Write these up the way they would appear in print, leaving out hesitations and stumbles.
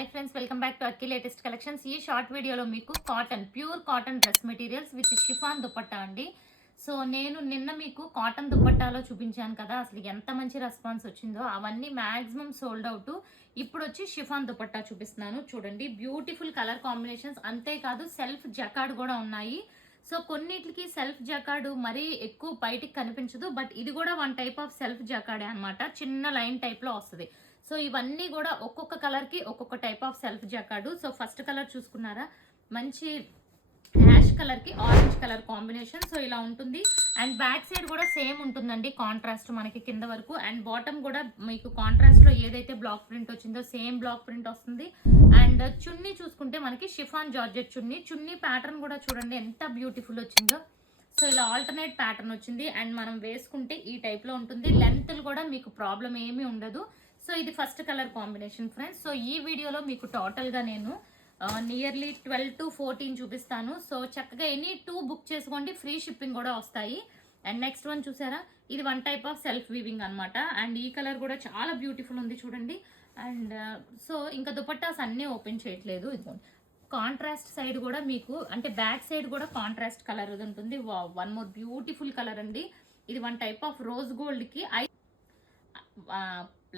Hi friends, welcome back to Akki latest collections. ఈ short వీడియోలో మీకు pure cotton dress materials with chiffon dupatta అండి. So నేను నిన్న మీకు కాటన్ దుపట్టాలో చూపించాను కదా, అసలు ఎంత మంచి రెస్పాన్స్ వచ్చిందో. అవన్నీ మ్యాక్సిమం సోల్డ్ అవుట్. ఇప్పుడు వచ్చి షిఫాన్ దుపట్టా చూపిస్తున్నాను. చూడండి, బ్యూటిఫుల్ కలర్ కాంబినేషన్స్, అంతేకాదు సెల్ఫ్ జకార్డ్ కూడా ఉన్నాయి. సో కొన్నిటికి సెల్ఫ్ జకార్డ్ మరీ ఎక్కువ బయటికి కనిపించదు, బట్ ఇది కూడా వన్ టైప్ ఆఫ్ సెల్ఫ్ జకార్డే అనమాట. చిన్న లైన్ టైప్లో వస్తుంది. సో ఇవన్నీ కూడా ఒక్కొక్క కలర్కి ఒక్కొక్క type of self jacquard. So first colour చూసుకున్నారా, మంచి యాష్ కలర్కి ఆరెంజ్ కలర్ కాంబినేషన్. సో ఇలా ఉంటుంది. అండ్ బ్యాక్ సైడ్ కూడా సేమ్ ఉంటుందండి, కాంట్రాస్ట్ మనకి కింద వరకు. అండ్ బాటమ్ కూడా మీకు కాంట్రాస్ట్లో ఏదైతే బ్లాక్ ప్రింట్ వచ్చిందో సేమ్ బ్లాక్ ప్రింట్ వస్తుంది. అండ్ చున్నీ చూసుకుంటే మనకి షిఫాన్ జార్జెట్ చున్నీ ప్యాటర్న్ కూడా చూడండి ఎంత బ్యూటిఫుల్ వచ్చిందో. సో ఇలా ఆల్టర్నేట్ ప్యాటర్న్ వచ్చింది. అండ్ మనం వేసుకుంటే ఈ టైప్లో ఉంటుంది. లెంత్లు కూడా మీకు ప్రాబ్లం ఏమీ ఉండదు. సో ఇది first colour combination friends. So ఈ వీడియోలో మీకు టోటల్గా నేను నియర్లీ 12 to 14 చూపిస్తాను. సో చక్కగా ఎనీ 2 బుక్ చేసుకోండి, ఫ్రీ షిప్పింగ్ కూడా వస్తాయి. అండ్ నెక్స్ట్ వన్ చూసారా, ఇది one type of self weaving అనమాట. అండ్ ఈ కలర్ కూడా చాలా బ్యూటిఫుల్ ఉంది చూడండి. అండ్ సో ఇంకా దుపట్టాస్ అన్నీ ఓపెన్ చేయట్లేదు. ఇదిగోండి, కాంట్రాస్ట్ సైడ్ కూడా మీకు అంటే బ్యాక్ సైడ్ కూడా కాంట్రాస్ట్ కలర్ ఉంటుంది. వన్ మోర్ బ్యూటిఫుల్ కలర్ అండి. ఇది వన్ టైప్ ఆఫ్ రోజ్ గోల్డ్కి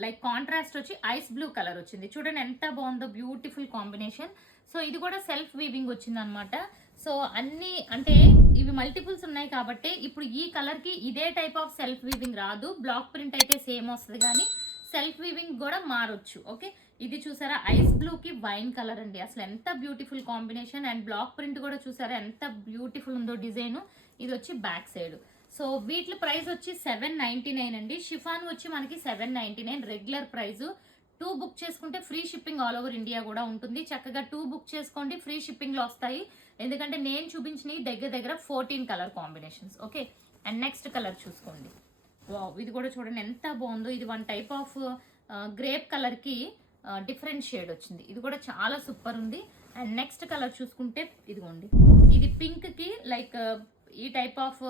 లైక్ కాంట్రాస్ట్ వచ్చి ఐస్ బ్లూ కలర్ వచ్చింది. చూడండి ఎంత బాగుందో, బ్యూటిఫుల్ కాంబినేషన్. సో ఇది కూడా సెల్ఫ్ వీవింగ్ వచ్చింది అనమాట. సో అన్ని అంటే ఇవి మల్టిపుల్స్ ఉన్నాయి కాబట్టి ఇప్పుడు ఈ కలర్కి ఇదే టైప్ ఆఫ్ సెల్ఫ్ వీవింగ్ రాదు. బ్లాక్ ప్రింట్ అయితే సేమ్ వస్తుంది, కానీ సెల్ఫ్ వీవింగ్ కూడా మారొచ్చు. ఓకే, ఇది చూసారా, ఐస్ బ్లూకి వైన్ కలర్ అండి. అసలు ఎంత beautiful combination. And black print కూడా చూసారా ఎంత బ్యూటిఫుల్ ఉందో డిజైన్. ఇది వచ్చి బ్యాక్ సైడ్. సో వీటి ప్రైస్ వచ్చి 799 అండి. షిఫాన్ వచ్చి మనకి 799 రెగ్యులర్ ప్రైస్. 2 బుక్ చేసుకుంటే free shipping all over India కూడా ఉంటుంది. చక్కగా 2 బుక్ చేసుకోండి, ఫ్రీ షిప్పింగ్లో వస్తాయి. ఎందుకంటే నేను చూపించిన దగ్గర 14 colour combinations. Okay, and next colour చూసుకోండి. ఇది కూడా చూడండి ఎంత బాగుందో. ఇది వన్ టైప్ ఆఫ్ గ్రేప్ కలర్కి డిఫరెంట్ షేడ్ వచ్చింది. ఇది కూడా చాలా సూపర్ ఉంది. అండ్ నెక్స్ట్ కలర్ చూసుకుంటే ఇదిగోండి, ఇది పింక్కి లైక్ ఈ టైప్ ఆఫ్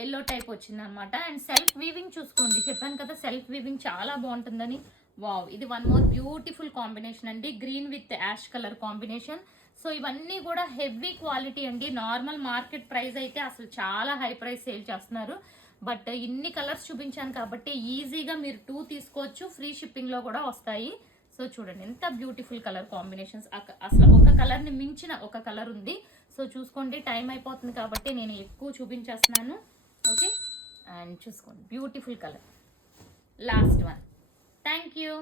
ఎల్లో టైప్ వచ్చింది అనమాట. అండ్ సెల్ఫ్ వీవింగ్ చూసుకోండి, చెప్పాను కదా సెల్ఫ్ వీవింగ్ చాలా బాగుంటుందని. వావ్, ఇది వన్ మోర్ బ్యూటిఫుల్ కాంబినేషన్ అండి, green with ash colour combination. So ఇవన్నీ కూడా హెవీ క్వాలిటీ అండి. నార్మల్ మార్కెట్ ప్రైస్ అయితే అసలు చాలా హై ప్రైస్ సేల్ చేస్తున్నారు. బట్ ఇన్ని కలర్స్ చూపించాను కాబట్టి ఈజీగా మీరు 2 తీసుకోవచ్చు, ఫ్రీ షిప్పింగ్లో కూడా వస్తాయి. సో చూడండి ఎంత బ్యూటిఫుల్ కలర్ కాంబినేషన్స్. అసలు ఒక కలర్ని మించిన ఒక కలర్ ఉంది. సో చూసుకోండి, టైం అయిపోతుంది కాబట్టి నేను ఎక్కువ చూపించేస్తున్నాను. ఓకే, అండ్ చూసుకోండి beautiful colour. Last one. Thank you.